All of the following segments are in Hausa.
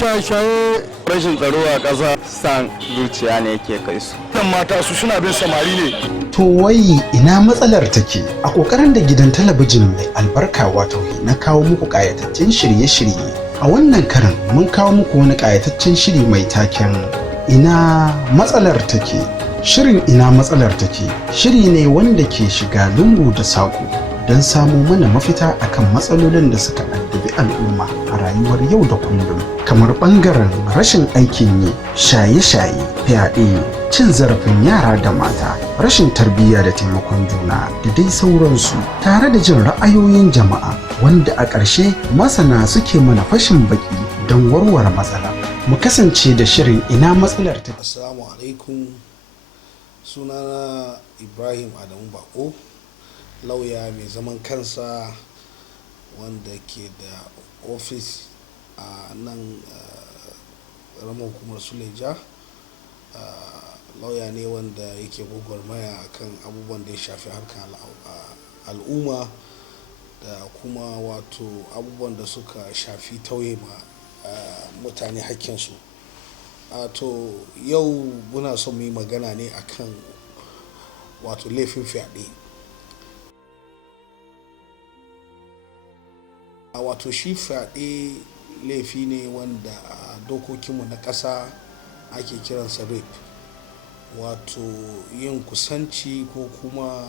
shaye-shaye rashin tsaro a ƙasa san zuciya ne yake kai su. Kan mata su suna bin samari ne. To wai ina matsalar take? A kokarin da gidan talabijin mai albarka wato na kawo muku kayataccen shirye-shirye. A wannan karan mun kawo muku wani kayataccen shiri mai taken ina matsalar take. Shirin ina matsalar take shiri ne wanda ke shiga lungu da saƙo don samo mana mafita akan matsalolin da suka addabi al'umma a rayuwar yau da kullum, kamar ɓangaren rashin aikin yi, shaye-shaye, fyaɗe, cin zarafin yara da mata, rashin tarbiyya da taimakon juna da dai sauransu, tare da jin ra'ayoyin jama'a wanda a ƙarshe masana suke mana fashin baki don warware matsala. Mu kasance da shirin ina matsalar ta. Assalamu alaikum, sunana Ibrahim Adamu Bako, lauya mai zaman kansa wanda ke da ofis a nan ƙaramar hukumar Suleja. Lauya ne wanda yake gwagwarmaya kan abubuwan da ya shafi harkar al'umma da kuma wato abubuwan da suka shafi tauye ma mutane hakkinsu. To yau muna son mu yi magana ne akan wato laifin fyaɗe. Wato shi fyaɗe laifi ne wanda a dokokinmu na ƙasa ake kiransa rape, wato yin kusanci ko kuma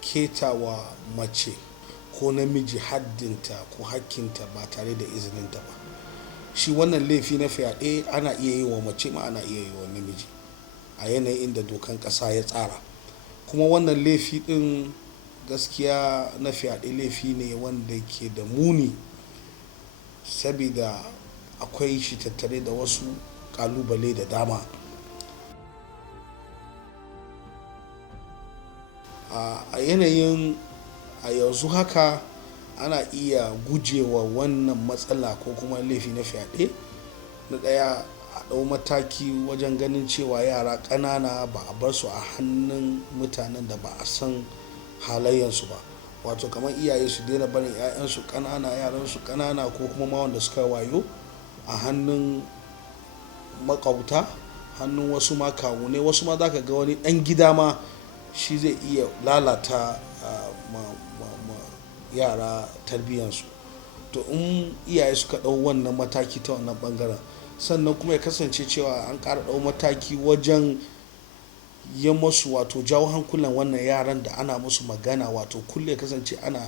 ketawa mace ko namiji haddinta ko hakkinta ba tare da izininta ba. Shi wannan laifi na fyaɗe ana iya yi wa mace ma ana iya yi wa namiji a yanayin da dokan ƙasa ya tsara. Kuma wannan laifi ɗin gaskiya na fyaɗe laifi ne wanda ke da muni, saboda akwai shi tattare da wasu ƙalubale da dama. A yanayin a yanzu haka ana iya gujewa wannan matsala ko kuma laifi na fyaɗe. Na ɗaya, a ɗau mataki wajen ganin cewa yara ƙanana ba a bar su a hannun mutanen da ba a san halayensu ba, wato kamar iyaye su daina barin 'ya'yansu ƙanana, yaransu ƙanana ko kuma ma wanda suka wayo a hannun makauta, hannun wasu ma kawune. Wasu ma za ka ga wani ɗan gida ma shi zai iya lalata yara tarbiyyansu. To in iyaye suka ɗau wannan mataki ta wannan ɓangaren, sannan kuma ya kasance cewa an ƙara ɗau mataki wajen yi masu wato jawo hankulan wannan yaran da ana musu magana, wato kulle kasance ana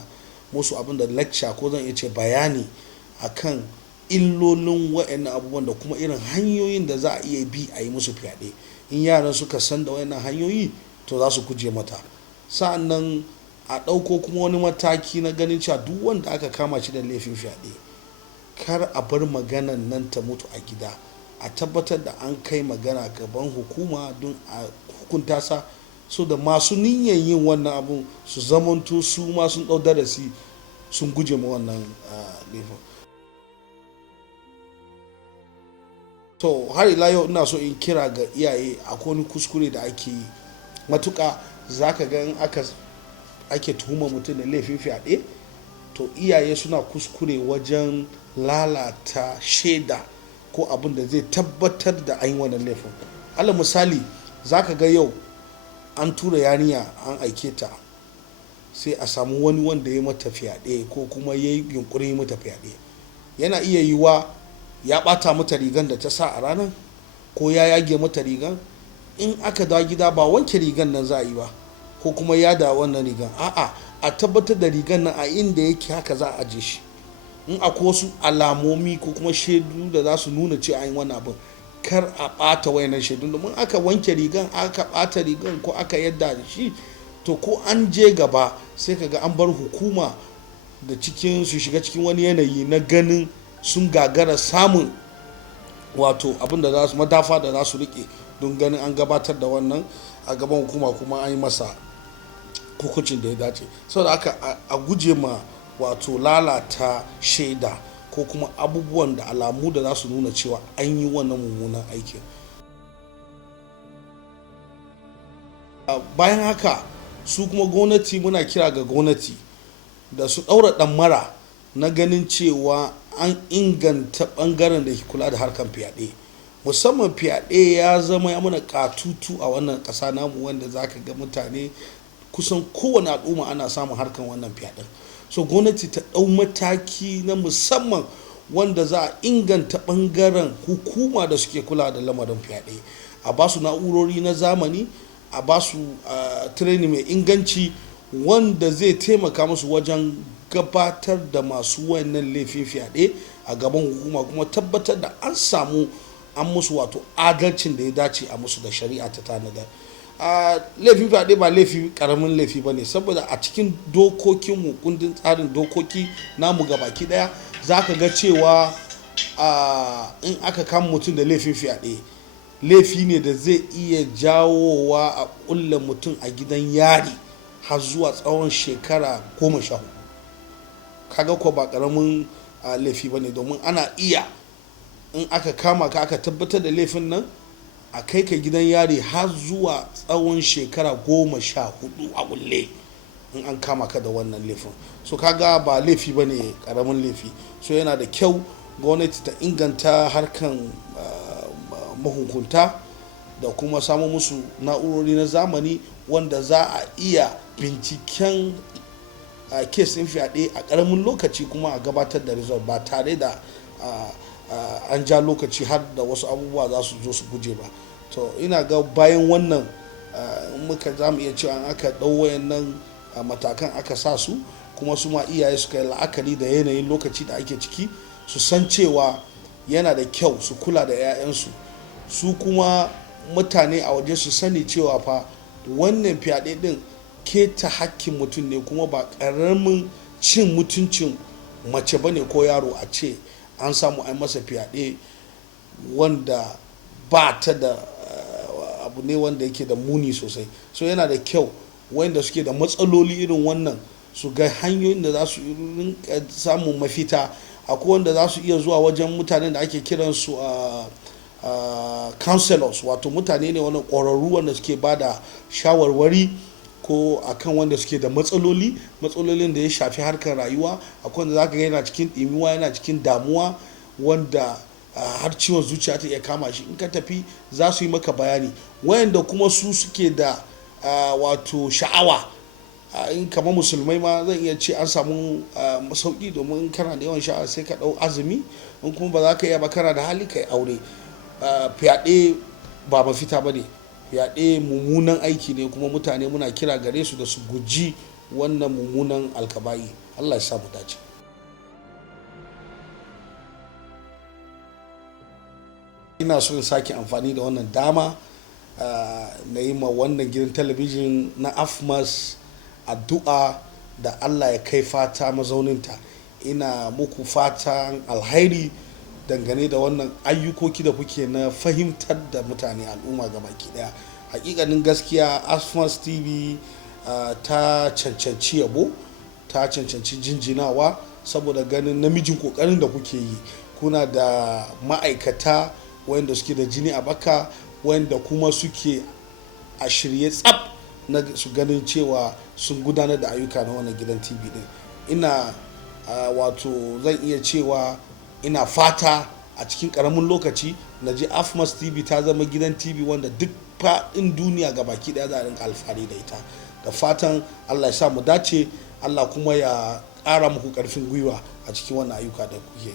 musu abin da lecture ko zan iya ce bayani akan illolin wa'annan abubuwan da kuma irin hanyoyin da za a iya bi a yi musu fyaɗe. In yaran suka san da wa'annan hanyoyi to za su guje mata. Sa'annan a ɗauko kuma wani mataki na ganin cewa duk wanda aka kama shi da laifin fyaɗe kar a bar maganan nan ta mutu a gida, a tabbatar da an kai magana gaban hukuma don a hukunta sa, so da masu niyyar yin wannan abun su zamanto su ma sun ɗau darasi sun guje ma wannan laifin. To har ila yau ina so in kira ga iyaye, akwai wani kuskure da ake yi matuƙa. Za ka ga in ake tuhuma mutum da laifin fyaɗe, to iyaye suna kuskure wajen lalata shaida ko abin da zai tabbatar da an yi wannan laifin. Alal misali, za ka ga yau an tura yarinya an aike ta, sai a samu wani wanda ya mata fyaɗe ko kuma ya yi yunkurin mata fyaɗe. Yana iya yiwuwa ya ɓata mata rigan da ta sa a ranar ko ya yage mata rigan. In aka dawo gida ba wanke rigan nan za a yi ba ko kuma ya da wannan rigan, a'a, a tabbatar da rigan nan a inda yake haka za a aje shi. In akwai wasu alamomi ko kuma shaidu da za su nuna cewa an yi wannan abin, kar a ɓata wayannan shaidun, domin aka wanke rigan aka ɓata rigan ko aka yadda da shi, to ko an je gaba sai kaga an bar hukuma da cikin su shiga cikin wani yanayi na ganin sun gagara samun wato abin da za su madafa da za su rike don ganin an gabatar da wannan a gaban hukuma kuma an yi masa hukuncin da ya dace. Saboda haka a guje ma wato lalata shaida ko kuma abubuwan da alamu da za su nuna cewa an yi wannan mummunan aikin. Bayan haka su kuma gwamnati, muna kira ga gwamnati da su ɗaura ɗamara na ganin cewa an inganta ɓangaren da ke kula da harkar fyaɗe. Musamman fyaɗe ya zama ya mana katutu a wannan ƙasa namu, wanda za ka ga mutane kusan kowane al'umma ana samun harkar wannan fyaɗen. So gwamnati ta ɗau mataki na musamman wanda za a inganta ɓangaren hukuma da suke kula da lamarin fyaɗe, a ba su na'urori na zamani, a ba su training mai inganci wanda zai taimaka musu wajen gabatar da masu wannan laifin fyaɗe a gaban hukuma, kuma tabbatar da an samu an musu wato adalcin da ya dace a musu da shari'a ta tanada. Laifin fyaɗe ba laifi karamin laifi ba ne, saboda a cikin dokokinmu, kundin tsarin dokoki namu gabaki daya, za ka ga cewa in aka kama mutum da laifin fyaɗe, laifi ne da zai iya jawowa a ƙulla mutum a gidan yari har zuwa tsawon shekara 14. Kaga ko ba karamin laifi ba ne, domin ana iya in aka kama ka aka tabbatar da laifin nan a kai ka gidan yari har zuwa tsawon shekara 14 a kulle in an kama ka da wannan laifin. So kaga ba laifi ba ne, karamin laifi. So yana da kyau gwamnati ta inganta harkan mahukunta da kuma samun musu na'urori na zamani wanda za a iya binciken kes ɗin fyaɗe a ƙaramin lokaci, kuma a gabatar da result ba tare da an ja lokaci har da wasu abubuwa za su zo su guje ba. To ina ga bayan wannan muka za mu iya cewa an aka ɗau wayannan matakan aka sa su, kuma su ma iyaye suka yi la'akari da yanayin lokaci da ake ciki, su san cewa yana da kyau su kula da 'ya'yansu, su kuma mutane a waje su sani cewa fa wannan fyaɗe ɗin keta hakkin mutum ne, kuma ba ƙaramin cin mutuncin mace ba ne ko yaro a ce an samu ai masa fyaɗe wanda ba ta da abu ne wanda yake da muni sosai. So yana da kyau wanda suke da matsaloli irin wannan su ga hanyoyin da za su samun mafita. Akwai wanda za su iya zuwa wajen mutanen da ake kiransu counselors, wato mutane ne wani ƙwararru wanda suke ba da shawarwari ko akan wanda suke da matsalolin da ya shafi harkar rayuwa. Akwai wanda za ka ga yana cikin ɗimuwa, yana cikin damuwa, wanda har ciwon zuciya ta iya kama shi. In ka tafi za su yi maka bayani. Wayanda kuma su suke da wato sha'awa, in kamar musulmai ma zan iya ce an samu sauƙi, domin kana da yawan sha'awa sai ka ɗau azumi, in kuma ba za ka iya ba kana da hali ka yi aure. Fyaɗe ba mafita ba ne, fyaɗe mummunan aiki ne, kuma mutane muna kira gare su da su guji wannan mummunan alkaba'i. Allah ya sa mu dace. Ina so in sake amfani da wannan dama na yi ma wannan gidan talabijin na Afmaz addu'a da Allah ya kai fata mazauninta. Ina muku fatan alhairi dangane da wannan ayyukoki da kuke na fahimtar da mutane, al'umma gabaki daya. Hakikanin gaskiya Afmaz TV ta cancanci yabo, ta cancanci jinjinawa, saboda ganin namijin kokarin da kuke yi. Kuna da ma'aikata wanda suke da jini a baka, wanda kuma suke a shirye tsab na su ganin cewa sun gudanar da ayyuka na wannan gidan TV din. Ina wato zan iya cewa ina fata a cikin karamin lokaci na ji Afmaz TV ta zama gidan TV wanda duk faɗin duniya gabaki daya za a rinka alfahari da ita. Da fatan Allah ya sa mu dace, Allah kuma ya ƙara muku ƙarfin gwiwa a cikin wannan ayyuka da kuke.